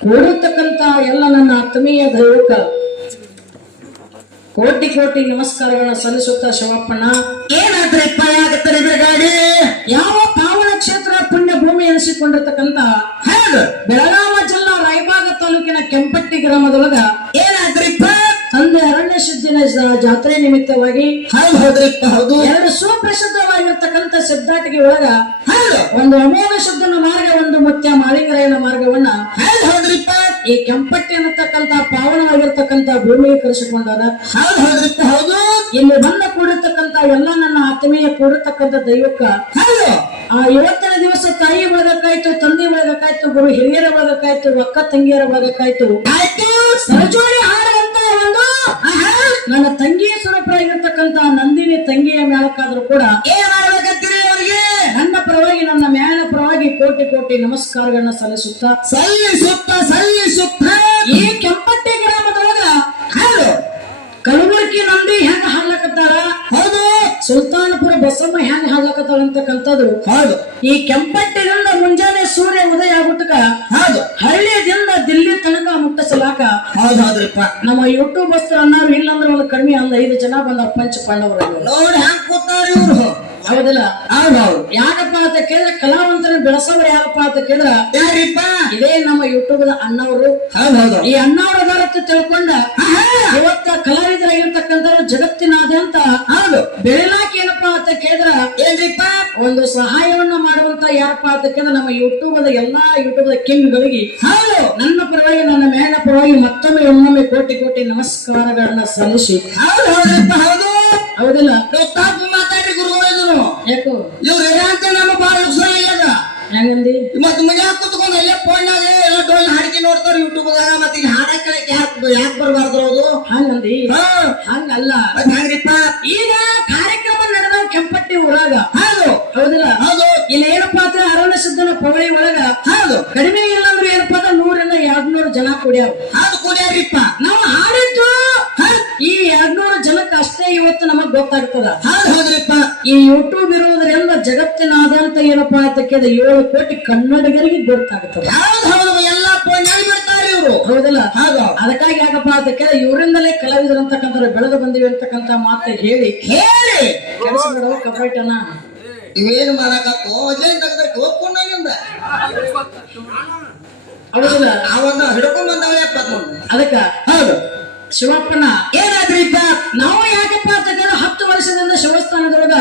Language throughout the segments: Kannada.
ಕೂಡಿರ್ತಕ್ಕಂತ ಎಲ್ಲ ನನ್ನ ಆತ್ಮೀಯ ದೈವಕ ಕೋಟಿ ಕೋಟಿ ನಮಸ್ಕಾರಗಳನ್ನ ಸಲ್ಲಿಸುತ್ತಾ ಶಿವಪ್ಪಣ್ಣ. ಏನಾದ್ರಿಪ್ಪ ಯಾಕತ್ತರಿ ಗಾಡಿ? ಯಾವ ಪಾವನ ಕ್ಷೇತ್ರ ಪುಣ್ಯ ಭೂಮಿ ಎನಿಸಿಕೊಂಡಿರ್ತಕ್ಕಂತ ಬೆಳಗಾವ ಜಿಲ್ಲಾ ರಾಯಬಾಗ ತಾಲೂಕಿನ ಕೆಂಪಟ್ಟಿ ಗ್ರಾಮದೊಳಗ ಏನಾದ್ರಿಪ್ಪ ತಂದೆ ಅರಣ್ಯ ಸಿದ್ಧಿನ ಜಾತ್ರೆ ನಿಮಿತ್ತವಾಗಿ ಹೌದ್ರಿಪ್ಪ ಹೌದು ಎರಡು ಸುಪ್ರಸಿದ್ಧವಾಗಿರ್ತಕ್ಕಂಥ ಸಿದ್ಧಾಟಿಗೆ ಒಳಗ ಒಂದು ಅಮೋಘ ಶಬ್ದನ ಮಾರ್ಗ, ಒಂದು ಮುತ್ಯ ಮಾಳಿಂಗರಾಯನ ಮಾರ್ಗವನ್ನ ಹೌದ್ರಿಪ್ಪ ಈ ಕೆಂಪಟ್ಟಿ ಅನ್ನತಕ್ಕಂತ ಪಾವನವಾಗಿರ್ತಕ್ಕಂತ ಭೂಮಿಗೆ ಕರೆಸಿಕೊಂಡಾರ. ಹೌದ್ರಿಪ್ಪ ಹೌದು ಇಲ್ಲಿ ಬಂದ ಕೂಡಿರ್ತಕ್ಕಂತ ಎಲ್ಲ ನನ್ನ ಆತ್ಮೀಯ ಕೂಡಿರ್ತಕ್ಕಂಥ ದೈವಕ್ಕ ಇವತ್ತಿನ ದಿವಸ ತಾಯಿ ಬಳಗಕ್ಕಾಯ್ತು, ತಂದೆ ಬಳಗಕ್ಕಾಯ್ತು, ಗುರು ಹಿರಿಯರ ಬಳಗಕ್ಕಾಯ್ತು, ಅಕ್ಕ ತಂಗಿಯರ ಬಳಗಕ್ಕಾಯ್ತು ಸರಜೋಡಿ ಹಾಡುವಂತ ಒಂದು ನನ್ನ ತಂಗಿಯ ಸ್ವರೂಪರಾಗಿರ್ತಕ್ಕಂತ ನಂದಿನಿ ತಂಗಿಯ ಮೇಳಕ್ಕಾದ್ರೂ ಕೂಡ ಏನ್ ಮಾಡ್ಬೇಕಂತೀರಿ ಅವರಿಗೆ? ನನ್ನ ಪರವಾಗಿ, ನನ್ನ ಮ್ಯಾಲ ಪರವಾಗಿ ಕೋಟಿ ಕೋಟಿ ನಮಸ್ಕಾರಗಳನ್ನ ಸಲ್ಲಿಸುತ್ತಾ ಈ ಕೆಂಪಟ್ಟಿ ಗ್ರಾಮದೊಳಗ ಕಲಬುರಗಿ ನಂದಿ ಹೆಂಗ ಹಾಡ್ಲಕತ್ತಾರ, ಹೌದು ಸುಲ್ತಾನಪುರ ಬಸಮ್ಮ ಹೆಂಗ ಹಾಡ್ಲಕತ್ತಾಳ ಅಂತಕ್ಕಂಥದ್ದು ಹೌದು. ಈ ಕೆಂಪಟ್ಟಿದಿಂದ ಮುಂಜಾನೆ ಸೂರ್ಯ ಉದಯ ಆಗ್ಬಿಟ್ಟಕ ಹೌದು ಹಳ್ಳಿಯಿಂದ ದಿಲ್ಲಿ ತನಕ ಮುಟ್ಟಿಸಲಾಕ ಹೌದ್ರಿಪ್ಪ ನಮ್ಮ ಯೂಟ್ಯೂಬ್ ಅನ್ನಾರು ಇಲ್ಲಂದ್ರೆ ಒಂದು ಕಡಿಮೆ ಒಂದು 5 ಜನ ಬಂದ ಪಂಚ ಪಾಂಡವರು ನೋಡಿ ಹ್ಯಾಂಗ ಕೂತಾರ ಇವ್ರು. ಹೌದಿಲ್ಲ? ಹೌದೌದು. ಯಾಕಪ್ಪ ಅಂತ ಕೇಳಿದ್ರೆ ಕಲಾವಂತನ ಬೆಳೆಸೋರು ಯಾರಪ್ಪ ಅಂತ ಕೇಳಿದ್ರ ಯಾರಿಪ್ಪ? ಇದೇ ನಮ್ಮ ಯೂಟ್ಯೂಬ್ ಅಣ್ಣವರು. ಹೌದೌದು. ಈ ಅಣ್ಣವ್ರ ಅದಾರತ್ತ ತಿಳ್ಕೊಂಡ ಇವತ್ತ ಕಲಾವಿದರಾಗಿರ್ತಕ್ಕಂಥವ್ರು ಜಗತ್ತಿನಾದ್ಯಂತ ಹೌದು ಬೆಳಿಲಾಕ ಏನಪ್ಪಾ ಅಂತ ಕೇಳಿದ್ರ ಏನ್ರಿಪ್ಪ ಒಂದು ಸಹಾಯವನ್ನ ಮಾಡುವಂತ ಯಾರಪ್ಪ ಅಂತ ಕೇಳಿದ್ರೆ ನಮ್ಮ ಯೂಟ್ಯೂಬ್ ಎಲ್ಲಾ ಯೂಟ್ಯೂಬ್ ಕಿಂಗ್ಗಳಿಗೆ ಹೌದು ನನ್ನ ಪರವಾಗಿ, ನನ್ನ ಮೇಲ ಪರವಾಗಿ ಮತ್ತೊಮ್ಮೆ ಇನ್ನೊಮ್ಮೆ ಕೋಟಿ ಕೋಟಿ ನಮಸ್ಕಾರಗಳನ್ನ ಸಲ್ಲಿಸಿ ಹೌದ್ರಿಪ್ಪ ಹೌದು ಹೌದಿಲ್ಲ? ತಪ್ಪು ಮಾತಾಡಿ ಗುರುಗಳು ಯಾಕೋ ಇವ್ರು ಏನಂತ ನಮ್ಮ ಬಾಳ ನುಕ್ಸಾನ ಆಗ್ಯದ. ಹೆಂಗಂದಿ? ಮತ್ ಮನ್ಯಾಗ ಕುತ್ಕೊಂಡು ಎಲ್ಲೇ ಫೋನ್ನಾಗ ಎಲ್ಲ ಡೋಲ್ ಹಾಡಿಕೆ ನೋಡ್ತಾರ ಯೂಟ್ಯೂಬ್ ದಾಗ. ಮತ್ತೆ ಈಗ ಹಾಡಕ್ ಯಾಕೆ ಬರ್ಬಾರ್ದು ಹೌದು ಹಂಗಂದಿ? ಹಂಗಲ್ಲ. ಹಂಗ್ರಿಪ್ಪ ಈಗ ಕಾರ್ಯಕ್ರಮ ನಡೆದ ಕೆಂಪಟ್ಟಿ ಊರಾಗ. ಹೌದು ಹೌದಿಲ್ಲ? ಹೌದು. ಇಲ್ಲಿ ಏನಪ್ಪಾ ಅಂದ್ರೆ ಅರಣ್ಯ ಸಿದ್ಧನ ಪವಳಿ ಒಳಗ ಹೌದು ಕಡಿಮೆ ಇಲ್ಲ ಅಂದ್ರೆ ಏನಪ್ಪಾ ಅಂದ್ರೆ 100ರಿಂದ 200 ಜನ ಕುಡಿಯಾವ. ಹೌದು ಕುಡಿಯಾರಿಪ್ಪ. ನಾವು ಹಾಡಿದ್ದು ಈ 200 ಜನಕ್ಕೆ ಅಷ್ಟೇ ಇವತ್ತು ನಮಗ್ ಗೊತ್ತಾಗ್ತದ. ಹೌದ್ರಿಪ್ಪ. ಈ ಯೂಟ್ಯೂಬ್ ಇರುವುದರಿಂದ ಜಗತ್ತಿನಾದ್ಯಂತ ಏನಪ್ಪಾ ಅಂತ ಕೇಳಿದ್ರೆ 7 ಕೋಟಿ ಕನ್ನಡಿಗರಿಗೆ ಗೊತ್ತಾಗ್ತದ. ಹೌದು ಎಲ್ಲ ಫೋನ್ನಾಗ ಬಿಡ್ತಾರ ಇವ್ರು. ಹೌದಿಲ್ಲ? ಹೌದು. ಅದಕ್ಕಾಗಿ ಯಾಕಪ್ಪ ಅಂತ ಕೇಳಿದ್ರೆ ಇವರಿಂದಲೇ ಕಲಾವಿದರು ಅಂತಕ್ಕಂಥ ಬೆಳೆದು ಬಂದಿವಿ ಅಂತಕ್ಕಂಥ ಮಾತು ಹೇಳಿ ಕೆಲಸ ಮಾಡುವ ಕಬಾಟನ ಇವೇನು ಮಾಡಕತ್ತೋ ಅದೇನ್ ತೆಗ್ದೈತಿ ಹೋಗ್ಕೊಂಡಂಗಿಂದ ಹೌದಿಲ್ಲ? ಅವನ್ನ ಹಿಡ್ಕೊಂಡ್ ಬಂದವ ಅದಕ್ಕ ಹೌದು ಶಿವಪ್ಪನ ಏನಾದ್ರಿಪ್ಪ ನಾವು ಯಾಕಪ್ಪ ಅಂತ ಕೇಳಿದ್ರೆ 10 ವರ್ಷದಿಂದ ಶಿವಸ್ಥಾನದೊಳಗ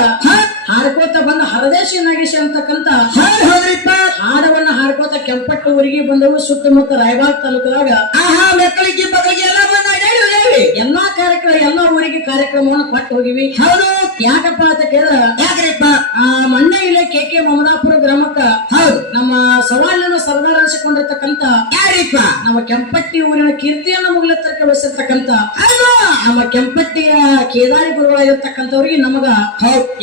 ಹಾಡ್ಕೋತ ಬಂದ ಹರದೇಶಿ ನಾಗೇಶಿ ಅಂತಕ್ಕಂತ ಹೌದ್ರಿಪ್ಪ ಹಾಡವನ್ನ ಹಾಡ್ಕೋತ ಕೆಂಪಟ್ಟು ಊರಿಗೆ ಬಂದವು. ಸುತ್ತಮುತ್ತ ರಾಯಬಾಗ್ ತಾಲೂಕದಾಗ ಮಕ್ಕಳಿಗೆ ಮಕ್ಕಳಿಗೆ ಎಲ್ಲ ಬಂದ ಎಲ್ಲಾ ಕಾರ್ಯಕ್ರಮ, ಎಲ್ಲಾ ಊರಿಗೆ ಕಾರ್ಯಕ್ರಮವನ್ನು ಕೊಟ್ಟು ಹೋಗಿವಿ. ಹೌದು. ಯಾಕಪ್ಪ ಅಂತ ಕೇಳಿದ್ರ ಯಾಕ್ರಿಪ್ಪ ಮೊನ್ನೆ ಇಲ್ಲೇ KK ಮಮದಾಪುರ ಗ್ರಾಮಕ್ಕ ಹೌದು ನಮ್ಮ ಸವಾಲಿನ ಸರ್ದಾರ ಅನಿಸಿಕೊಂಡಿರ್ತಕ್ಕಂತ ಯಾರಿಪ್ಪ ಹೌದ್ರಿಪ್ಪ. ನಮ್ಮ ಕೆಂಪಟ್ಟಿ ಊರಿನ ಕೀರ್ತಿಯನ್ನ ಮುಗಿಲೆತ್ತರಕ್ಕೆ ಬೆಳೆಸಿರ್ತಕ್ಕಂತ ಹೌದು ನಮ್ಮ ಕೆಂಪಟ್ಟಿಯ ಕೇದಾರಿ ಗುರುಗಳಾಗಿರ್ತಕ್ಕಂಥವ್ರಿಗೆ ನಮಗ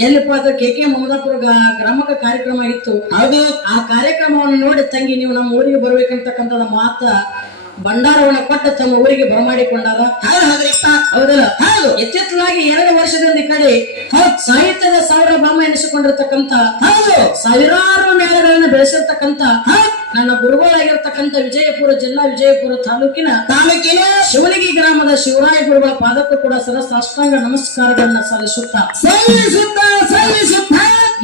ಎಲ್ಲಿಪ್ಪ ಅದು ಕೆ ಮಮದಾಪುರ ಗ್ರಾಮಕ ಕಾರ್ಯಕ್ರಮ ಇತ್ತು. ಹೌದು ಆ ಕಾರ್ಯಕ್ರಮವನ್ನು ನೋಡಿ ತಂಗಿ ನೀವು ನಮ್ಮ ಊರಿಗೆ ಬರ್ಬೇಕಂತಕ್ಕಂಥದ ಮಾತ ಭಂಡಾರವನ್ನ ಕೊಟ್ಟು ತಮ್ಮ ಊರಿಗೆ ಬರಮಾಡಿಕೊಂಡಾರ. ಹೌದ್ರಿಪ್ಪ. ಹೌದಲ್ಲ? ಹೌದು ಇತ್ತಿತ್ತಲಾಗಿ 2 ವರ್ಷದಿಂದ ಈ ಕಡೆ ಸಾಹಿತ್ಯದ ಸಾರ್ವಭೌಮ ಎನಿಸಿಕೊಂಡಿರ್ತಕ್ಕಂಥ ಹೌದು ಸಾವಿರಾರು ಮೇಳಗಳನ್ನ ಬೆಳೆಸಿರ್ತಕ್ಕಂಥ ನನ್ನ ಗುರುಗಳಾಗಿರ್ತಕ್ಕಂಥ ವಿಜಯಪುರ ಜಿಲ್ಲಾ ವಿಜಯಪುರ ತಾಲೂಕಿನ ಶಿವನಗಿ ಗ್ರಾಮದ ಶಿವರಾಯ ಗುರುಗಳ ಪಾದಕ್ಕೂ ಕೂಡ ಸಾಷ್ಟಾಂಗ ನಮಸ್ಕಾರಗಳನ್ನ ಸಲ್ಲಿಸುತ್ತಾ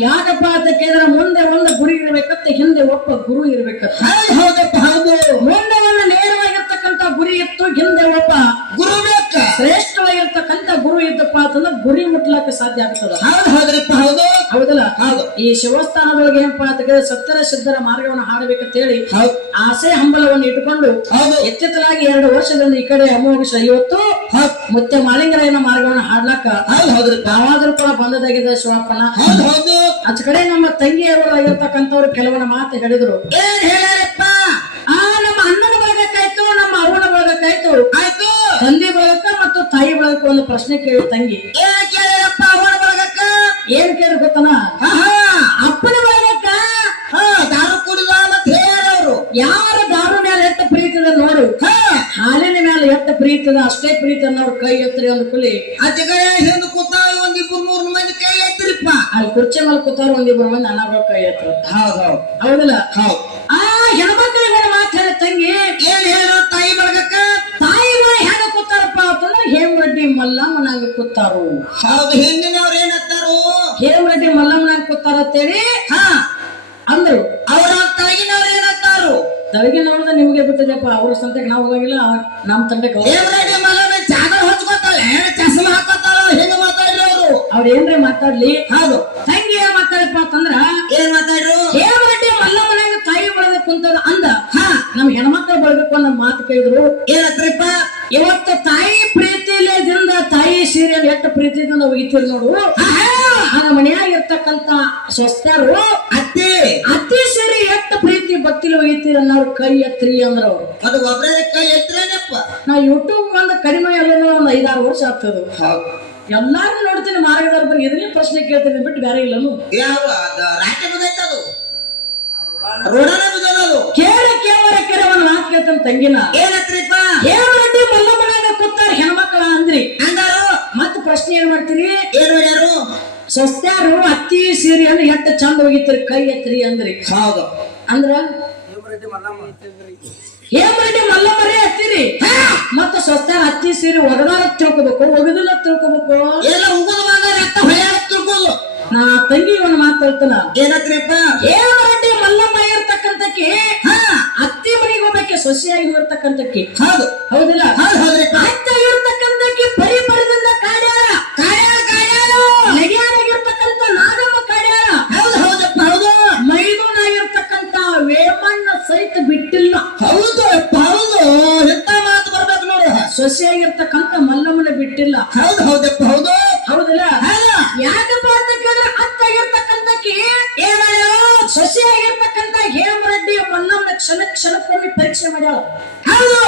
ಯಾಕಪ್ಪ ಅಂತ ಕೇಳಿದ್ರೆ ಮುಂದೆ ಒಂದು ಗುರಿ ಇರ್ಬೇಕತ್ತ, ಹಿಂದೆ ಒಬ್ಬ ಗುರು ಇರ್ಬೇಕತ್ತ. ಹೌದಪ್ಪ ಹೌದು. ಮುಂದೆ ಒಂದು ನೇರವಾಗಿರ್ತಕ್ಕಂಥ ಗುರಿ ಇತ್ತು, ಹಿಂದೆ ಒಬ್ಬ ಗುರು ಬೇಕ. ಶ್ರೇಷ್ಠವಾಗಿರ್ತಕ್ಕಂಥ ಗುರು ಇದ್ದಪ್ಪ ಅಂತಂದ್ರೆ ಗುರಿ ಮುಟ್ಲಕ್ಕೆ ಸಾಧ್ಯ ಆಗ್ತದ. ಹೌದು ಹೌದ್ರಿಪ್ಪ ಹೌದು. ಹೌದಲ್ಲ? ಹೌದು. ಈ ಶಿವಸ್ಥಾನದೊಳಗೆ ಏನಪ್ಪಾ ಅಂತ ಕೇಳಿದ್ರೆ ಸತ್ತರ ಸಿದ್ಧರ ಮಾರ್ಗವನ್ನು ಹಾಡಬೇಕಂತ ಹೇಳಿ ಹೌದು ಆಸೆ ಹಂಬಲವನ್ನು ಇಟ್ಟುಕೊಂಡು ಹೌದು ಎತ್ತಿತ್ತಲಾಗಿ 2 ವರ್ಷದಿಂದ ಈ ಕಡೆ ಅಮೋಘ ಇವತ್ತು ಮತ್ತೆ ಮಾಲಿಂಗರಾಯನ ಮಾರ್ಗವನ್ನು ಹಾಡ್ಲಾಕ ಹೌದು ಹೌದ್ರಿ ಯಾವಾದ್ರೂ ಕೂಡ ಬಂದದಾಗಿದೆ ಶಿವಪ್ಪನ. ಹೌದು ಹೌದು. ಅಚ ಕಡೆ ನಮ್ಮ ತಂಗಿಯವರು ಆಗಿರ್ತಕ್ಕಂಥವ್ರು ಕೆಲವನ್ನ ಮಾತು ಹೇಳಿದ್ರು. ಏನ್ ಹೇಳ್ಯಾರಪ್ಪ? ನಮ್ಮ ಅಣ್ಣನ ಬಳಗಕ್ಕಾಯ್ತು, ನಮ್ಮ ಅವನ ಬಳಗಕ್ಕಾಯ್ತು, ಆಯ್ತು ತಂದೆ ಬಳಗಕ್ಕ ಮತ್ತು ತಾಯಿ ಬಳಗಕ್ಕೆ ಒಂದು ಪ್ರಶ್ನೆ ಕೇಳಿ ತಂಗಿ. ಏನ್ ಕೇಳ್ಯಾರಪ್ಪ ಅವನ ಬಳಗಕ್ಕ? ಏನ್ ಕೇಳಿ ಗೊತ್ತನ? ಅಪ್ಪನ ಬಳಗಕ್ಕ ದಾರು ಕುಡಿದ ಮತ್ತೆ ಹೇಳ್ಯಾರವ್ರು. ಯಾರ ದಾರು ಮೇಲೆ ಎಷ್ಟು ಪ್ರೀತಿ ಇದೆ ನೋಡು, ಹಾಲಿನ ಮೇಲೆ ಎಷ್ಟು ಪ್ರೀತಿ ಇದೆ ಅಷ್ಟೇ ಪ್ರೀತಿ ಅನ್ನೋರು ಕೈ ಎತ್ತರಿ ಒಂದು ಕುಲಿ. ಅತಿಗಡೆ ಹಿಂದ್ ಕೂತ 1-2-3 ಮಂದಿ ಕೈ ಎತ್ತಿರಿಪ್ಪ. ಅಲ್ಲಿ ಕುರ್ಚಿ ಮೇಲೆ ಕೂತಾರ 1-2 ಮಂದಿ ಅನಾಗ ಕೈ ಎತ್ತರ. ಹೌದು ಹೌದು ಹೌದಲ್ಲ? ಹೌದು. ಆ ಹೆಣ್ಮಕ್ಳಿಗೆ ಮಾತು ಹೇಳ ತಂಗಿ. ಏನ್ ಹೇಳೋ ತಾಯಿ ಬಳಗಕ್ಕ? ತಾಯಿಗಳು ಹೆಂಗ ಕೂತಾರಪ್ಪ ಅಂತಂದ್ರೆ ಹೇಮರೆಡ್ಡಿ ಮಲ್ಲಮ್ಮನಾಗ ಕೂತಾರು. ಹೌದು. ಹಿಂದಿನವ್ರು ಏನಂತಾರು? ಹೇಮರೆಡ್ಡಿ ಮಲ್ಲಮ್ಮನಾಗ ಕೂತಾರ ಅಂತೇಳಿ ಅಂದ್ರು. ಅವ್ರ ತಾಯಿನವ್ರು ಏನಂತಾರು? ತಳಗೆ ನೋಡಿದ ನಿಮ್ಗೆ ಬಿಟ್ಟಿದೆಪ್ಪ, ಅವ್ರ ಸಂತೆಗೆ ನಾವು ಹೋಗಿಲ್ಲ, ನಮ್ ತಂಟೆಗೆ ಹೇಮರೆಡ್ಡಿ ಮಲ್ಲಮ್ಮ ಜಾಗ ಹೊಚ್ಕೊತಾಳೆ, ಚಸ್ಮ ಹಾಕೋತಾಳ, ಹೆಂಗ ಮಾತಾಡ್ರಿ ಅವರು? ಅವ್ರ ಏನ್ರಿ ಮಾತಾಡ್ಲಿ. ಹೌದು. ತಂಗಿ ಏನ್ ಮಾತಾಡಪ್ಪ ಅಂತಂದ್ರ ಏನ್ ಮಾತಾಡ್ರು? ಹೇಮರೆಡ್ಡಿ ಮಲ್ಲಮ್ಮನಾಗ ತಾಯಿ ಬಳಗ ಕುಂತದ ಅಂದ. ನಮ್ ಹೆಣ್ಮಕ್ಳು ಬಳಗಕ್ಕೆ ಒಂದು ಮಾತು ಕೇಳಿದ್ರು. ಏನತ್ರಿಪ್ಪ? ಇವತ್ತು ತಾಯಿ ಪ್ರೀತಿಯಿಂದ ತಾಯಿ ಸೀರಿಯಲ್ ಎಷ್ಟು ಪ್ರೀತಿಯಿಂದ ಒಗಿತೀರಿ ನೋಡು, ಆಗ ಮನೆಯಾಗ ಇರ್ತಕ್ಕಂತ ಸ್ವಸ್ಥರು ಅತ್ತಿ ಸೀರೆ ಎಷ್ಟು ಪ್ರೀತಿ ಭಕ್ತಿಲಿ ಒಗಿತೀರಿ ಅನ್ನೋರು ಕೈ ಎತ್ರಿ ಅಂದ್ರ ಅವ್ರು. ಅದು ಒಬ್ಬರೇ ಕೈ ಎತ್ತರೇನಪ್ಪ? ನಾ ಯೂಟ್ಯೂಬ್ ಒಂದು ಕಡಿಮೆ ಎಲ್ಲ ಒಂದು 5-6 ವರ್ಷ ಆಗ್ತದ. ಎಲ್ಲಾರು ನೋಡ್ತೀನಿ ಮಾರ್ಗದವ್ರ ಬಗ್ಗೆ ಇದನ್ನೇ ಪ್ರಶ್ನೆ ಕೇಳ್ತೀನಿ ಬಿಟ್ಟು ಬೇರೆ ಇಲ್ಲನು. ಯಾವ ರಾಟೆ ಬದೈತದು ರೋಡನ ಬದಲದು ಕೇವಲ ಒಂದು ಮಾತು ಕೇಳ್ತಾನೆ ತಂಗಿನ. ಏನತ್ರಿಪ್ಪ? ಹೇಮರೆಡ್ಡಿ ಮಲ್ಲಮ್ಮನಾಗ ಕೂತಾರ ಹೆಣ್ಮಕ್ಳ ಅಂದ್ರಿ ಅಂದಾರು. ಮತ್ತ ಪ್ರಶ್ನೆ ಏನ್ ಮಾಡ್ತೀರಿ? ಏನ್ ಮಾಡ್ಯಾರು? ಸ್ವಸ್ಥರು ಅತ್ತಿ ಸೀರೆಯನ್ನು ಎಷ್ಟು ಚಂದ ಹೋಗಿತ್ರಿ ಕೈ ಎತ್ರಿ ಅಂದ್ರಿ. ಹೌದು. ಅಂದ್ರ ಹೇಮರೆಡ್ಡಿ ಮಲ್ಲಮ್ಮರೇ ಹತ್ತಿರಿ ಮತ್ತ ಸ್ವಸ್ಥರ ಅತ್ತಿ ಸೀರೆ ಒಗದಾರ ತಿಳ್ಕೊಬೇಕು, ಒಗದಿಲ್ಲ ತಿಳ್ಕೊಬೇಕು. ಎಲ್ಲ ಉಗುದು ಬಂದ ರಕ್ತ ಹೊಳ್ಯಾರ ತಿಳ್ಕೋದು. ನಾ ತಂಗಿ ಒಂದು ಮಾತಾಡ್ತಾನ. ಏನತ್ರಿಪ್ಪ? ಹೇಮರೆಡ್ಡಿ ಮಲ್ಲಮ್ಮ ಇರ್ತಕ್ಕಂತಕ್ಕೆ ಅತ್ತಿ ಮನೆಗೆ ಹೋಗ್ಬೇಕೆ, ಸೊಸೆಯಾಗಿ ಹೋಗ್ತಕ್ಕಂತಕ್ಕೆ. ಹೌದು ಹೌದಿಲ್ಲ? ಹೌದ್ರಿಪ್ಪ. ಅತ್ತ ಇರ್ತಕ್ಕಂತಕ್ಕೆ ಪರಿಪರದಿಂದ ಕಾಡ್ಯಾರ ನಡಿಯಾರಾಗಿರ್ತಕ್ಕಂತ ನಾಗಮ್ಮ ಕಾಡ್ಯಾರ. ಹೌದು ಹೌದಪ್ಪ ಹೌದು. ಮೈದೂನಾಗಿರ್ತಕ್ಕಂತ ವೇಮಣ್ಣ ಸಹಿತ ಬಿಟ್ಟಿಲ್ಲ. ಹೌದು ಹೌದು. ಎಂತ ಮಾತು ಬರ್ಬೇಕು ನೋಡು. ಸೊಸೆಯಾಗಿರ್ತಕ್ಕಂತ ಮಲ್ಲಮ್ಮನ ಬಿಟ್ಟಿಲ್ಲ. ಹೌದು ಹೌದಪ್ಪ ಹೌದು. ಹೌದಿಲ್ಲ? ಯಾಕಪ್ಪ ಅಂತ ಕೇಳಿದ್ರೆ ಅತ್ತಾಗಿರ್ತಕ್ಕಂತಕ್ಕೆ ಸೊಸೆಯಾಗಿರ್ತಕ್ಕಂತ ಹೇಮರೆಡ್ಡಿ ಮಲ್ಲಮ್ಮನ ಕ್ಷಣಕ್ಕೊಮ್ಮೆ ಪರೀಕ್ಷೆ ಮಾಡ್ಯಾಳ. ಹೌದು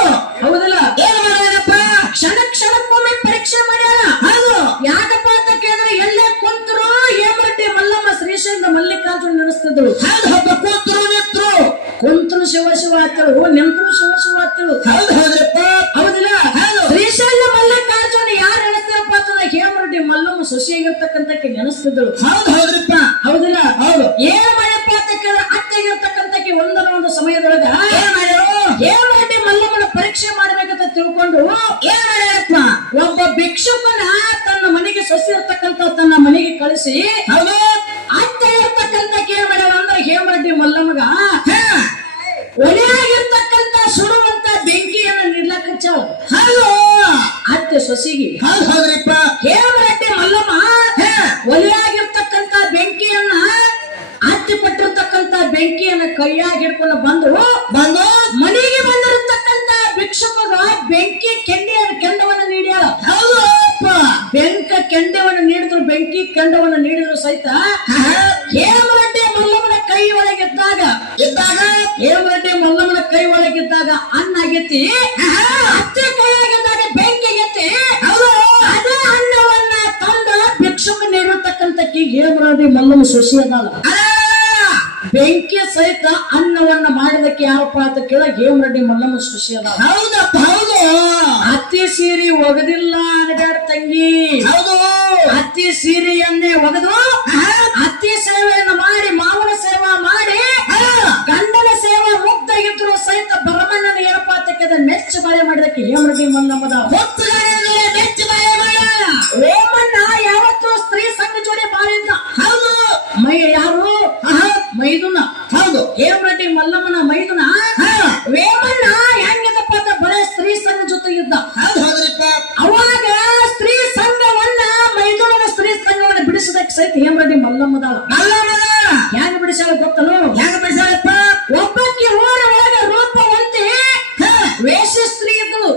ಹೌದಿಲ್ಲ? ಏನ್ ಮಾಡ್ಯಾರಪ್ಪ? ಕ್ಷಣಕ್ಕೊಮ್ಮೆ ಪರೀಕ್ಷೆ ಮಾಡ್ಯಾಳ. ಹೌದು. ಯಾಕಪ್ಪ ಅಂತ ಕೇಳಿದ್ರೆ ಎಲ್ಲೇ ಕುಂತರು ಹೇಮರೆಡ್ಡಿ ಮಲ್ಲಮ್ಮ ಶ್ರೀಶೈಲ ಮಲ್ಲಿಕಾರ್ಜುನ ನಡೆಸ್ತಿದ್ರು. ಹೌದು ಹಬ್ಬ ಕೂತ್ರು ನಿಂತ್ರು. ಕುಂತರು ಶಿವ ಶಿವ ಹತ್ತಳು, ನಿಂತರು ಶಿವ ಶಿವ ಹತ್ತಳು. ಹೌದು ಹೌದ್ರಪ್ಪ. ಹೌದಿಲ್ಲ? ಶ್ರೀಶೈಲ ಮಲ್ಲಿಕಾರ್ಜುನ ಯಾರು ನೆನೆಸ್ತಾರಪ್ಪ ಅಂತಂದ್ರೆ ಹೇಮರೆಡ್ಡಿ ಮಲ್ಲಮ್ಮ ಸೊಸೆಯಾಗಿರ್ತಕ್ಕಂತಕ್ಕೆ ನೆನೆಸ್ತಿದ್ರು. ಹೌದು ಹೌದ್ರಪ್ಪ. ಹೌದಿಲ್ಲ? ಹೌದು. ಏನ್ ಮಾಡ್ಯಪ್ಪ ಅಂತ ಕೇಳಿದ್ರೆ ಅತ್ತಾಗಿರ್ತಕ್ಕಂತಕ್ಕೆ ಒಂದರ ಒಂದು ಸಮಯದೊಳಗ ಏನ್ ಮಾಡ್ಯಾರು? ಹೇಮರೆಡ್ಡಿ ಮಲ್ಲಮ್ಮನ ಪರೀಕ್ಷೆ ಮಾಡ್ಬೇಕಂತ ತಿಳ್ಕೊಂಡು ಏನ್ ಮಾಡ್ಯಾರಪ್ಪ? ಒಬ್ಬ ಭಿಕ್ಷುಕನ ತನ್ನ ಮನೆಗೆ ಸೊಸೆ ಇರ್ತಕ್ಕಂತ ತನ್ನ ಮನೆಗೆ ಕಳಿಸಿ ಹೌದು ಅತ್ತ ಇರ್ತಕ್ಕಂತಕ್ಕೆ ಏನ್ ಮಾಡ್ಯಾರ ಅಂದ್ರೆ ಹೇಮರೆಡ್ಡಿ ಮಲ್ಲಮ್ಮಗ ಒಲೆಯಾಗಿರ್ತಕ್ಕಂತ ಸುಡುವಂತ ಬೆಂಕಿಯನ್ನ ನೀಡ್ಲಕ್ಕ ಹಚ್ಚಾಳ. ಹೌದು ಅತ್ತೆ ಸೊಸಿಗೆ. ಹೌದು ಹೌದ್ರಿಪ್ಪ. ಹೇಮರೆಡ್ಡಿ ಮಲ್ಲಮ್ಮ ಒಲೆಯಾಗಿರ್ತಕ್ಕಂತ ಬೆಂಕಿಯನ್ನ ಅತ್ತಿ ಪಟ್ಟಿರ್ತಕ್ಕಂತ ಬೆಂಕಿಯನ್ನ ಕೈಯಾಗಿ ಹಿಡ್ಕೊಂಡು ಬಂದು ಮನೆಗೆ ಬಂದಿರತಕ್ಕಂತ ಭಿಕ್ಷುಕಗ ಬೆಂಕಿ ಕೆಂಡವನ್ನ ನೀಡ್ಯಾಳ. ಹೌದು ಕೆಂಡವನ್ನು ನೀಡಿದ್ರು, ಬೆಂಕಿ ಕೆಂಡವನ್ನು ನೀಡಿದ್ರು ಸಹಿತ ಹೇಮರೆಡ್ಡಿ ಮಲ್ಲಮ್ಮನ ಕೈ ಒಳಗಿದ್ದಾಗ ಹೇಮರೆಡ್ಡಿ ಮಲ್ಲಮ್ಮನ ಕೈ ಒಳಗಿದ್ದಾಗ ಅನ್ನ ರೀತಿ ಅತ್ತೆ ಕೈಯಾಗಿದ್ದಾಗ ಬೆಂಕಿಗೆತ್ತಿ ಅದೇ ಅನ್ನವನ್ನ ತಂದ ಭಿಕ್ಷುಕ ನೀಡಿರ್ತಕ್ಕಂಥಕ್ಕಿ ಹೇಮರಾಡಿ ಮಲ್ಲಮ್ಮ ಸೊಸಿ ಅದಾಳ. ಬೆಂಕಿ ಸಹಿತ ಅನ್ನವನ್ನ ಮಾಡಿದಕ್ಕೆ ಯಾರಪ್ಪ ಅಂತ ಕೇಳ ಹೇಮರೆಡ್ಡಿ ಮಲ್ಲಮ್ಮ ಸೊಸಿ ಅದಾಳ. ಹೌದಪ್ಪ ಹೌದು. ಅತ್ತಿ ಸೀರೆ ಒಗದಿಲ್ಲ ಅನ್ಬೇಡ ತಂಗಿ. ಹೌದು. ಅತ್ತಿ ಸೀರೆಯನ್ನೇ ಒಗದು ಅತ್ತಿ ಸೇವೆಯನ್ನು ಮಾಡಿ ಮಾವನ ಸೇವಾ ಮಾಡಿ ಗಂಡನ ಸೇವಾ ಮುಗ್ಧ ಇದ್ರು ಸಹಿತ ಬರಮಣ್ಣನ ಏನಪ್ಪ ಅಂತ ಮೆಚ್ಚು ಬಾಳೆ ಮಾಡಿದಕ್ಕೆ ಹೇಮರೆಡ್ಡಿ ಮಲ್ಲಮ್ಮದ ಮೆಚ್ಚು ಬಾಳೆ ಮಾಡ. ವೇಮಣ್ಣ ಯಾವತ್ತು ಸ್ತ್ರೀ ಸಂಘ ಜೋಡಿ ಬಾಳಿದ್ದ. ಹೌದು. ಯಾರು ಮೈದುನ. ಹೌದು. ಹೇಮರೆಡ್ಡಿ ಮಲ್ಲಮ್ಮನ ಮೈದುನ. ವೇಮಣ್ಣ ಹೆಂಗಿದಪ್ಪ ಅಂತ ಬರೇ ಸ್ತ್ರೀ ಸಂಘ ಜೊತೆ ಇದ್ದ. ಹೌದು ಹೌದ್ರಿಪ್ಪ. ಅವಾಗ ಸ್ತ್ರೀ ಸಂಘವನ್ನ ಮೈದುನನ ಸ್ತ್ರೀ ಸಂಘವನ್ನ ಬಿಡಿಸದಕ್ಕೆ ಸಹಿತ ಹೇಮರೆಡ್ಡಿ ಮಲ್ಲಮ್ಮದಾಳ. ಹೆಂಗ ಬಿಡಿಸಾಳ ಗೊತ್ತಲು? ಹೆಂಗ ಬಿಡಿಸಾಳಪ್ಪ? ಒಬ್ಬಕ್ಕೆ ಊರ ಒಳಗ ರೂಪವಂತಿ ವೇಶ್ಯ ಸ್ತ್ರೀ ಇದ್ದಳು.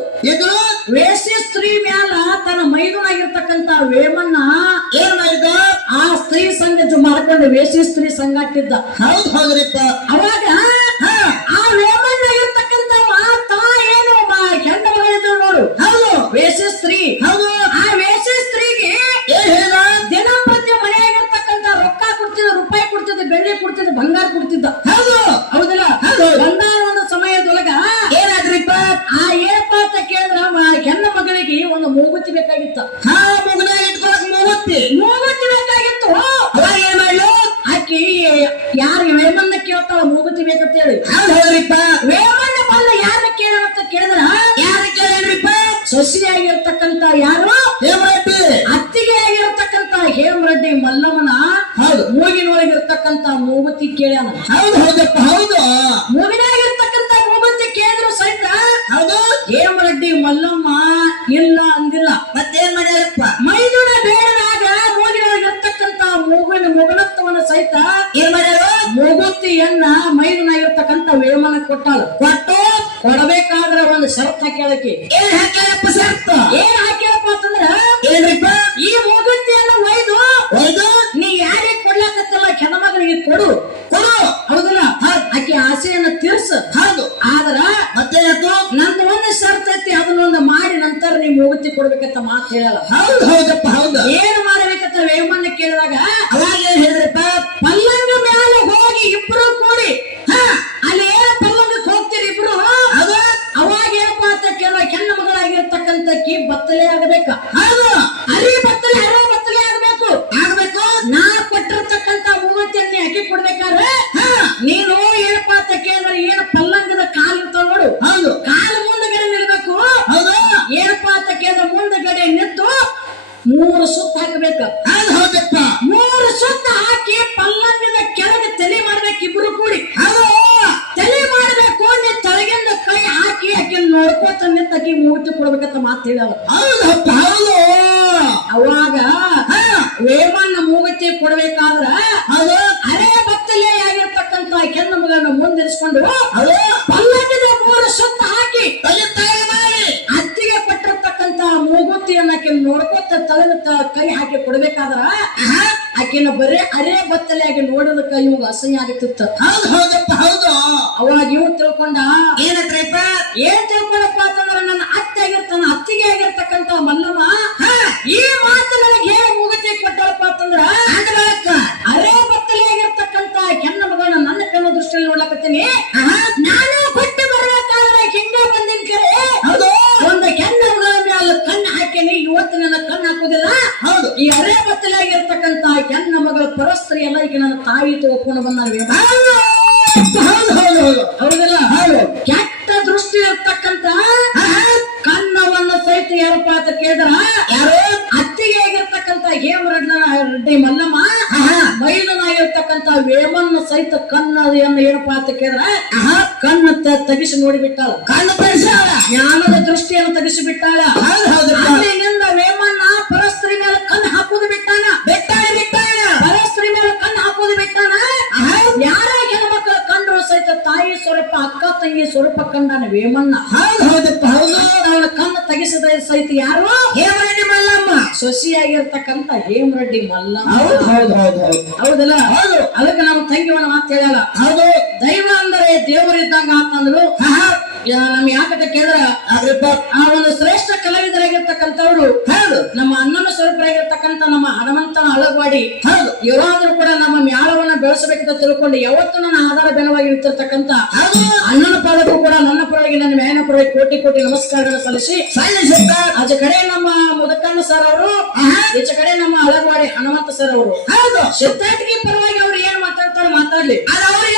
ವೇಶ್ಯ ಸ್ತ್ರೀ ಮ್ಯಾಲ ತನ್ನ ಮೈದುನಾಗಿರ್ತಕ್ಕಂತ ವೇಮಣ್ಣ ಏನ್ ಮಾಡಿದ? ಆ ಸ್ತ್ರೀ ಸಂಘ ಮಾಡ್ಕೊಂಡು ವೇಶ್ಯ ಸ್ತ್ರೀ ಸಂಘಟಿದ್ದ. ಹೌದು ಹೌದ್ರಿಪ್ಪ. ಅವಾಗ ಆ ವೇಮಣ್ಣ ಇರ್ತಕ್ಕಂತ ತಾ ಏನು ಹೆಣ್ಣ ಮಗ ಇದ್ರು ನೋಡು. ಹೌದು. ವೇಶ್ಯ ಸ್ತ್ರೀ. ಹೌದು. ಆ ವೇಶ್ಯ ಸ್ತ್ರೀಗೆ ಏನ್ ಹೇಳ? ದಿನಂಪ್ರತಿ ಮನೆಯಾಗಿರ್ತಕ್ಕಂತ ರೊಕ್ಕ ಕೊಡ್ತಿದ್ದ, ರೂಪಾಯಿ ಕೊಡ್ತಿದ್ದ, ಬೆಳ್ಳಿ ಕೊಡ್ತಿದ್ದ, ಬಂಗಾರ ಕೊಡ್ತಿದ್ದ. ಹೌದು. ಹೌದಿಲ್ಲ? ಬಂಗಾರ ಒಂದು ಸಮಯದೊಳಗ ಏನಾದ್ರಿಪ್ಪ? ಆ ಏನಪ್ಪ ಅಂತ ಕೇಳಿದ್ರ ಹೆಣ್ಣ ಮಗಳಿಗೆ ಒಂದು ಮೂಗುತಿ ಬೇಕಾಗಿತ್ತ. ಮುಗುನಾಗ ಇಟ್ಕೊಳಕ್ ಮೂಗುತಿ ಬೇಕಾಗಿತ್ತು. ಅವಾಗ ಏನ್ ಮಾಡ್ಲು? ಆಕಿ ಯಾರು ವೇಮಣ್ಣ ಕೇಳ್ತಾಳ ಮೂಗುತಿ ಬೇಕಂತ ಹೇಳಿ. ಹೌದು ಹೌದ್ರಿಪ್ಪ. ವೇಮಣ್ಣ ಬಂದ ಯಾರ ಕೇಳಂತ ಕೇಳಿದ್ರ ಯಾರ ಕೇಳಿದ್ರಿಪ್ಪ? ಸೊಸೆಯಾಗಿರ್ತಕ್ಕಂತ ಯಾರು? ಹೇಮರೆಡ್ಡಿ. ಅತ್ತಿಗೆ ಆಗಿರ್ತಕ್ಕಂತ ಹೇಮರೆಡ್ಡಿ ಮಲ್ಲಮ್ಮನ ಹೌದು ಮೂಗಿನೊಳಗಿರ್ತಕ್ಕಂತ ಮೂಗುತಿ ಕೇಳ್ಯಾನ. ಹೌದು ಹೌದಪ್ಪ ಹೌದು. ಮೂಗಿನಾಗಿರ್ತಕ್ಕಂತ ಮೂಗುತಿ ಕೇಳಿದ್ರು ಸಹಿತ ಹೌದು ಹೇಮರೆಡ್ಡಿ ಮಲ್ಲಮ್ಮ ಇಲ್ಲ ಅಂದಿಲ್ಲ. ಮತ್ತೇನ್ ಮಾಡ್ಯಾರಪ್ಪ? ಮೈದುನ ಬೇಡನಾಗ ಮೂಗಿನೊಳಗಿರ್ತಕ್ಕಂತ ಮುಗುನತ್ವವನ್ನು ಸಹಿತ ಏನ್ ಮಾಡ್ಯಾರ? ಮೂಗುತಿಯನ್ನ ಮೈದುನಾಗಿರ್ತಕ್ಕಂತ ವೇಮನ ಕೊಟ್ಟಾಳ. ಕೊಟ್ಟು ಕೊಡಬೇಕಾದ್ರೆ ಒಂದು ಶರ್ತ್ ಹಾಕ್ಯಾಳಕ್ಕೆ. ಏನ್ ಹಾಕ್ಯಾರಪ್ಪ ಶರ್ತ್? ಏನ್ ಹಾಕ್ಯಾರಪ್ಪ ಅಂತಂದ್ರ ಏನ್ರಿಪ್ಪ? ಈ ಮೂಗುತಿಯನ್ನು ಒಯ್ದು ನೀ ಯಾರಿಗೆ ಕೊಡ್ಲಕತ್ತಿಲ್ಲ ಹೆಣ್ಮಗಳಿಗೆ ಕೊಡು. ಹೌದಿಲ್ಲ? ಆಕೆ ಆಸೆಯನ್ನ ತೀರ್ಸು. ಹೌದು. ಆದ್ರ ಮತ್ತೇನಾಯ್ತು? ನಂದು ಒಂದು ಶರ್ತ್ ಐತಿ, ಅದನ್ನೊಂದು ಮಾಡಿ ನಂತರ ನೀ ಮೂಗುತಿ ಕೊಡ್ಬೇಕಂತ ಮಾತು ಹೇಳಲ್ಲ. ಹೌದು ಹೌದಪ್ಪ ಹೌದು. ಏನ್ ಮಾಡ್ಬೇಕಂತ ವೇಮಣ್ಣ ಕೇಳಿದಾಗ ಅವಾಗ ಏನ್ ಹೇಳಿದ್ರಪ್ಪ? ಪಲ್ಲಂಗ ಮ್ಯಾಲ ಹೋಗಿ ಇಬ್ರು ಕೂಡಿ ಅಲ್ಲಿ ಏನ ಪಲ್ಲಂಗಕ್ಕೆ ಹೋಗ್ತೀರಿ ಇಬ್ರು. ಅವಾಗ ಏನಪ್ಪಾ ಅಂತ ಕೇಳುವ ಹೆಣ್ಣು ಮಗಳಾಗಿರ್ತಕ್ಕಂಥಕ್ಕಿ ಬತ್ತಲೆ ಆಗಬೇಕ. ಅರಿ ಬತ್ತಲೆ ಅರೆ ಬತ್ತಲೆ ಆಗ್ಬೇಕು. ನಾ ಕೊಟ್ಟಿರ್ತಕ್ಕಂತ ಮೂವತ್ತಿಯನ್ನ ಹಾಕಿ ಕೊಡ್ಬೇಕಾದ್ರೆ ನೀನು ಏನಪ್ಪಾ ಅಂತ ಕೇಳಿದ್ರೆ ಏನು ಪಲ್ಲಂಗದ ಕಾಲು ಇರ್ತಾವ ನೋಡು. ಹೌದು. ಕಾಲು ಮುಂದಗಡೆ ನಿಲ್ಬೇಕು. ಏನಪ್ಪಾ ಅಂತ ಕೇಳಿದ್ರೆ ಮುಂದಗಡೆ ನಿಂತು 3 ಸುತ್ತ ಹಾಕಬೇಕು. ಹೌದಪ್ಪ. 3 ಸುತ್ತ ಹಾಕಿ ಪಲ್ಲಂಗದ ಕೆಳಗೆ ತಲೆ ಮಾಡ್ಬೇಕು ಇಬ್ರು ಕೂಡಿ. ತಲೆ ಮಾಡ್ಬೇಕು. ನೀ ತಳಗಿಂದ ಕೈ ಹಾಕಿ ಆಕೆ ನೋಡ್ಕೋತ ನಿಂತಾಕಿ ಮೂರ್ತಿ ಕೊಡ್ಬೇಕಂತ ಮಾತು ಹೇಳಲ್ಲ. ಹೌದಪ್ಪ ಹೌದು. ಅವಾಗ ವೇಮಣ್ಣ ಮೂಗತಿ ಕೊಡ್ಬೇಕಾದ್ರ ಅರೆ ಬತ್ತಲೆ ಆಗಿರ್ತಕ್ಕಂತ ಹೆಣ್ಣು ಮಗನ ಮುಂದಿರಿಸ್ಕೊಂಡು ಪಲ್ಲಂಗದ 3 ಸುತ್ತ ಹಾಕಿ ತಲೆ ಮಾಡಿ ಅತ್ತಿಗೆ ಕೊಟ್ಟಿರ್ತಕ್ಕಂತ ಮೂಗುತಿಯನ್ನ ಆಕೆ ನೋಡ್ಕೋತ ತಳದ ಕೈ ಹಾಕಿ ಕೊಡ್ಬೇಕಾದ್ರ ಆಕಿನ ಬರೇ ಅರೆ ಬತ್ತಲೆಯಾಗಿ ನೋಡೋದಕ್ಕ ಇವಾಗ ಅಸಹ್ಯ ಆಗತ್ತಿತ್ತ. ಹೌದು ಹೌದಪ್ಪ ಹೌದು. ಅವಾಗ ಇವ್ ತಿಳ್ಕೊಂಡ ಏನತ್ರಪ್ಪ? ಏನ್ ತಿಳ್ಕೊಂಡಪ್ಪ ಅಂತಂದ್ರ ನನ್ನ ಅತ್ತಿಗೆ ಆಗಿರ್ತಕ್ಕಂತ ಮಲ್ಲಮ್ಮ ಈ ಮಾತು ನನಗೆ ಹೇಗೆ ಮೂಗುತಿ ಕೊಟ್ಟಳಪ್ಪ ಅಂತಂದ್ರ ಅರೆ ಬತ್ತಲೆ ಆಗಿರ್ತಕ್ಕಂತ ಹೆಣ್ಣು ಮಗನ ನನ್ನ ಕಣ್ಣ ದೃಷ್ಟಿಯಲ್ಲಿ ನೋಡ್ಲಕತ್ತೀನಿ. ನಾನು ಕೊಟ್ಟು ಬರ್ಬೇಕಾದ್ರೆ ಹಿಂಗ ಬಂದಿನ ಕರೆ ಒಂದು ಹೆಣ್ಣು ಮಗನ ಮ್ಯಾಲ ಕಣ್ಣು ಹಾಕೇನಿ. ಇವತ್ತು ನನ್ನ ಕಣ್ಣು ಹಾಕುದಿಲ್ಲ. ಈ ಅರೆ ಬತ್ತಲೆ ಆಗಿರ್ತಕ್ಕಂತ ಹೆಣ್ಣು ಮಗಳ ಪರಸ್ತ್ರೀ ಎಲ್ಲ ಈಗ ನನ್ನ ತಾಯಿ ತಗೊಂಡು ಬಂದಾವೆ. ಹೌದಲ್ಲ? ಕೆಟ್ಟ ದೃಷ್ಟಿ ಇರ್ತಕ್ಕಂತ ಕನ್ನವನ್ನು ಸಹಿತ ಯಾರಪ್ಪ ಅಂತ ಕೇಳಿದ್ರ ಯಾರು? ಅತ್ತಿಗೆ ಆಗಿರ್ತಕ್ಕಂತ ಹೇಮರೆಡ್ಡಿ ಮಲ್ಲಮ್ಮ ಮೈಲನಾಗಿರ್ತಕ್ಕಂತ ವೇಮನ್ನ ಸಹಿತ ಕನ್ನನ್ನು ಏನಪ್ಪಾ ಅಂತ ಕೇಳಿದ್ರ ಕಣ್ಣು ತೆಗಿಸಿ ನೋಡಿಬಿಟ್ಟಾಳ. ಕಣ್ಣು ಪರಿಸಾಳ ಜ್ಞಾನದ ದೃಷ್ಟಿಯನ್ನು ತೆಗಿಸಿ ಬಿಟ್ಟಾಳ. ಅಲ್ಲಿನಿಂದ ವೇಮಣ್ಣ ಪರಸ್ತ್ರೀ ಮೇಲೆ ಕಣ್ಣು ಹಾಕುದು ಬಿಟ್ಟಾನ. ಪರಸ್ತ್ರೀ ಮೇಲೆ ಕಣ್ಣು ಹಾಕುದು ಬಿಟ್ಟಾನ. ಯಾರ ಹೆಣ್ಮಕ್ಳ ಕಂಡ್ರು ಸಹಿತ ತಾಯಿ ಸ್ವರೂಪ ಅಕ್ಕ ತಂಗಿ ಸ್ವರೂಪ ಕಂಡಾನ ವೇಮಣ್ಣ. ಅವನ ಕಣ್ಣು ತೆಗಿಸಿದ ಸಹಿತ ಯಾರು? ಹೇಮರೆಡ್ಡಿ ಮಲ್ಲಮ್ಮ ಸೊಸಿಯಾಗಿರ್ತಕ್ಕಂತ ಹೇಮರೆಡ್ಡಿ ಮಲ್ಲಮ್ಮ. ಹೌದಲ್ಲ? ಅದಕ್ಕೆ ನಮ್ಮ ತಂಗಿವನ್ನ ಮಾತು ಹೇಳಲ್ಲ. ದೈವ ಅಂದರೆ ದೇವರಿದ್ದಂಗ ಅಂತಂದ್ರು. ನಮ್ ಯಾಕಂತ ಕೇಳಿದ್ರ ಆ ಒಂದು ಶ್ರೇಷ್ಠ ಕಲಾವಿದರಾಗಿರ್ತಕ್ಕಂಥವ್ರು ನಮ್ಮ ಅಣ್ಣನ ಸ್ವರೂಪರಾಗಿರ್ತಕ್ಕಂಥ ನಮ್ಮ ಹನುಮಂತನ ಅಳಗವಾಡಿ ಇವರಾದ್ರೂ ಕೂಡ ನಮ್ಮ ಮ್ಯಾಳವನ್ನ ಬೆಳೆಸಬೇಕಂತ ತಿಳ್ಕೊಂಡು ಯಾವತ್ತು ನನ್ನ ಆಧಾರ ಬೆನವಾಗಿ ನಿಂತಿರ್ತಕ್ಕಂಥ ಅಣ್ಣನ ಪಾದಕ್ಕೂ ಕೂಡ ನನ್ನ ಪರವಾಗಿ ನನ್ನ ಮೇಯನ ಪರವಾಗಿ ಕೋಟಿ ಕೋಟಿ ನಮಸ್ಕಾರಗಳನ್ನು ಸಲ್ಲಿಸಿ ಆಚೆ ಕಡೆ ನಮ್ಮ ಮುದಕಣ್ಣ ಸರ್ ಅವರು ಈಚೆ ಕಡೆ ನಮ್ಮ ಅಳಗವಾಡಿ ಹನುಮಂತ ಸರ್ ಅವರು ಸಿದ್ಧಾರ್ಥಿಗೆ ಪರವಾಗಿ ಅವ್ರು ಏನ್ ಮಾತಾಡ್ತಾರ ಮಾತಾಡ್ಲಿ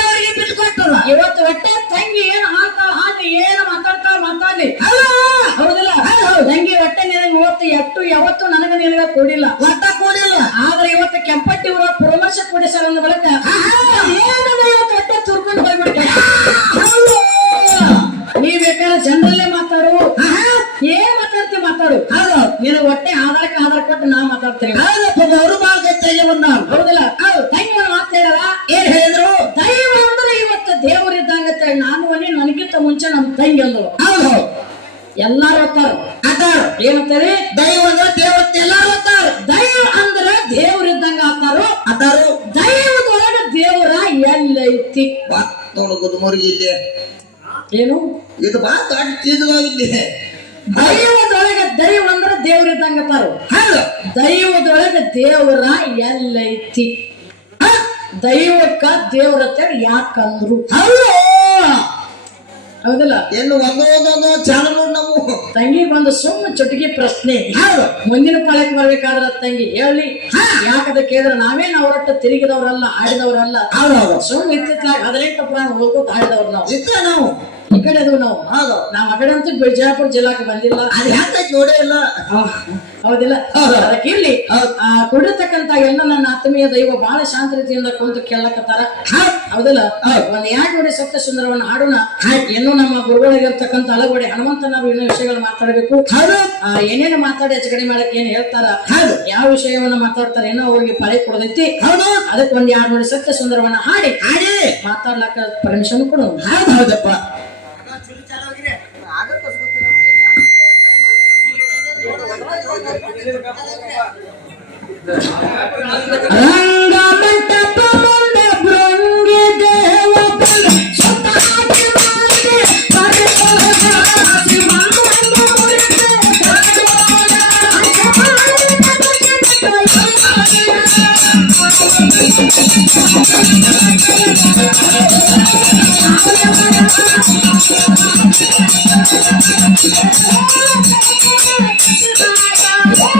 ಅವರಿಗೆ ಬಿಟ್ಕೊಟ್ಟಲ್ಲ ಇವತ್ತು ಹೊಟ್ಟೆ ತಂಗಿ ಏನ್ ಹಾಡ್ತಾಳ ಹಾಗೆ ಏನ್ ಮಾತಾಡ್ತಾಳ ಮಾತಾಡ್ಲಿ ಹೌದಿಲ್ಲ ತಂಗಿ ಹೊಟ್ಟೆ ನಿನಗೆ ಇವತ್ತು ಎಟ್ಟು ಯಾವತ್ತು ನನಗ ನಿನಗ ಕೊಡಿಲ್ಲ ಒಟ್ಟ ಕೊಡಿಲ್ಲ ಆದ್ರೆ ಇವತ್ತು ಕೆಂಪಟ್ಟಿ ಊರ ಪುರಮರ್ಶ ಕೊಡಿಸಾರ ಅಂದ ಬಳಿಕ ಏನದ ಇವತ್ತು ಹೊಟ್ಟೆ ತುರ್ಕೊಂಡು ಹೋಗ್ಬಿಡ್ತಾರೆ ನೀ ಬೇಕಾದ್ರೆ ಜನರಲ್ಲೇ ಮಾತಾಡು ಏನ್ ಮಾತಾಡ್ತಿ ಮಾತಾಡು ನೀನು ಹೊಟ್ಟೆ ಆಧಾರಕ್ಕೆ ಆಧಾರ ಕೊಟ್ಟು ನಾ ಮಾತಾಡ್ತೀನಿ ಅವರು ಹೌದಿಲ್ಲ ತಂಗಿ ಮಾತಾಡಲ್ಲ ಏನ್ ಹೇಳಿದ್ರು ದೈವ ಅಂದ್ರೆ ಇವತ್ತು ದೇವರಿದ್ದಂಗತ್ತೆ ನಾನು ಅಲ್ಲಿ ನನಗಿಂತ ಮುಂಚೆ ನಮ್ ತಂಗಿ ಅಂದ್ರು ಎಲ್ಲಾರು ಓದ್ತಾರ ಏನಂತಾರೆ ದೈವ ಅಂದ್ರೆ ದೇವತೆ ಎಲ್ಲಾರು ಓದ್ತಾರ ದೈವ ಅಂದ್ರೆ ದೇವ್ರಿದ್ದಂಗ ಆತಾರು ದೈವದೊಳಗ ದೇವರ ಎಲ್ಲೈತಿ ನೋಡುವುದು ಮುರುಗಿಲ್ಲಿ ಏನು ಇದು ಬಾ ದೊಡ್ಡ ಚೀಜವಾಗಿದ್ದೆ ದೈವದೊಳಗ ದೈವ ಅಂದ್ರೆ ದೇವ್ರಿದ್ದಂಗ ದೈವದೊಳಗ ದೇವರ ಎಲ್ಲೈತಿ ದೈವಕ್ಕ ದೇವ್ರತ್ತ ಯಾಕಂದ್ರು ಹೌದಿಲ್ಲ ಏನು ಒಂದೊಂದೊಂದು ಚಾನಲ್ ನಾವು ತಂಗಿ ಬಂದು ಸುಮ್ಮ ಚುಟುಕಿ ಪ್ರಶ್ನೆ ಮುಂದಿನ ಕಾಲಕ್ಕೆ ಬರ್ಬೇಕಾದ್ರ ತಂಗಿ ಹೇಳಿ ಯಾಕದ ಕೇಳಿದ್ರೆ ನಾವೇನ್ ಅವರಟ್ಟ ತಿರುಗಿದವ್ರಲ್ಲ ಆಡಿದವ್ರಲ್ಲ ಸುಮ್ ಇತ್ತಿತ್ಲಾಗ 18 ಪುರಾಣ ಹೋಗೋದು ಆಡಿದವ್ರು ನಾವು ಈ ಕಡೆ ಅದು ನಾವು ನಾವ್ ಆ ಕಡೆ ಅಂತೂ ಬಿಜಾಪುರ ಜಿಲ್ಲಾಕ್ಕೆ ಬಂದಿಲ್ಲ ಅದು ಯಾಕೆ ನೋಡೇ ಇಲ್ಲ ಹೌದಿಲ್ಲ ಅದಕ್ಕೆ ಇಲ್ಲಿ ಕೊಡಿರ್ತಕ್ಕಂತ ಎಲ್ಲ ನನ್ನ ಆತ್ಮೀಯ ದೈವ ಬಹಳ ಶಾಂತ ರೀತಿಯಿಂದ ಕುಂತು ಕೇಳಕತ್ತಾರ ಹೌದಿಲ್ಲ ಒಂದ್ 2 ನುಡಿ ಸಪ್ತ ಸುಂದರವನ್ನ ಹಾಡೋಣ ಇನ್ನೂ ನಮ್ಮ ಗುರುಗಳಿಗಿರ್ತಕ್ಕಂಥ ಅಳಗೋಡೆ ಹನುಮಂತನವರು ಇನ್ನೂ ವಿಷಯಗಳು ಮಾತಾಡಬೇಕು ಏನೇನು ಮಾತಾಡಿ ಹೆಚ್ಚು ಕಡಿಮೆ ಮಾಡಕ್ಕೆ ಏನ್ ಹೇಳ್ತಾರ ಯಾವ ವಿಷಯವನ್ನ ಮಾತಾಡ್ತಾರ ಏನೋ ಅವ್ರಿಗೆ ಪಳೆ ಕೊಡದೈತಿ ಅದಕ್ಕೆ ಒಂದ್ 2 ನುಡಿ ಸತ್ಯ ಸುಂದರವನ್ನ ಹಾಡಿ ಮಾತಾಡ್ಲಕ್ಕ ಪರ್ಮಿಷನ್ ಕೊಡು ಹೌದಪ್ಪ ರಂಗ ಮಂಟಪ ಮುಂದ ಭೃಂಗಿ ದೇವ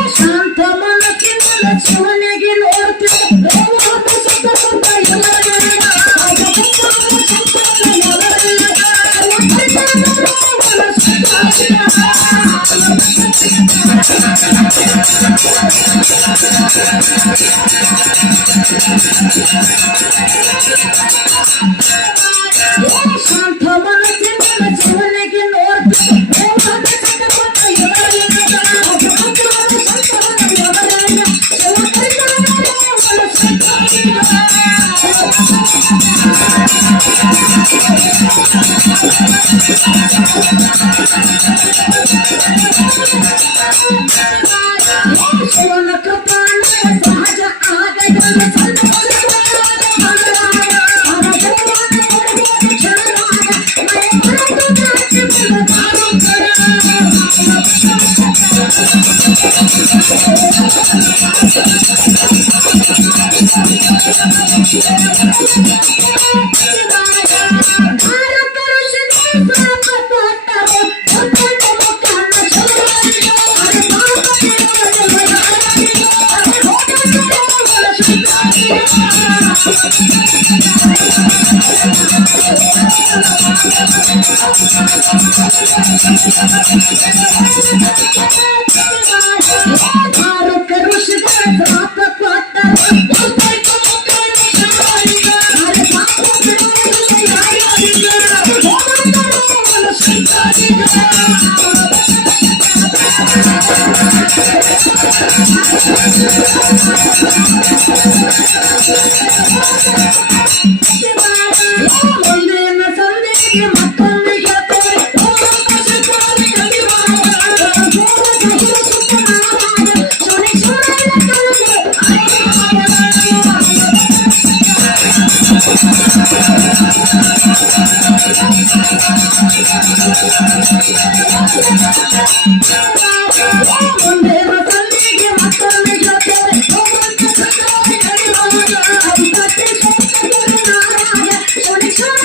ಶಾಂತ ಮನಸ್ಸಿನ ಶಿವನಿಗೆ ನೋಡ್ತೀನಿ ಶಾಂತ ಮನಸ್ಸಿನ ಶಿವನಿಗೆ ನೋಡ್ತೀನಿ ಶಿವನ ಕೃಪಾಣ ಸಹಜ ಮುಂದೆ ಮಕ್ಕಳಿಗೆ ಮಕ್ಕಳನ್ನು ಜೊತೆಗೆ ಹೋಗುವಂತ ಸಕಾಲಿ ನಡೆಯುವಾಗ ಅಧಿಕತೆ ಸೋತರು ನಾರಾಯ ಉಳಿಸೋಣ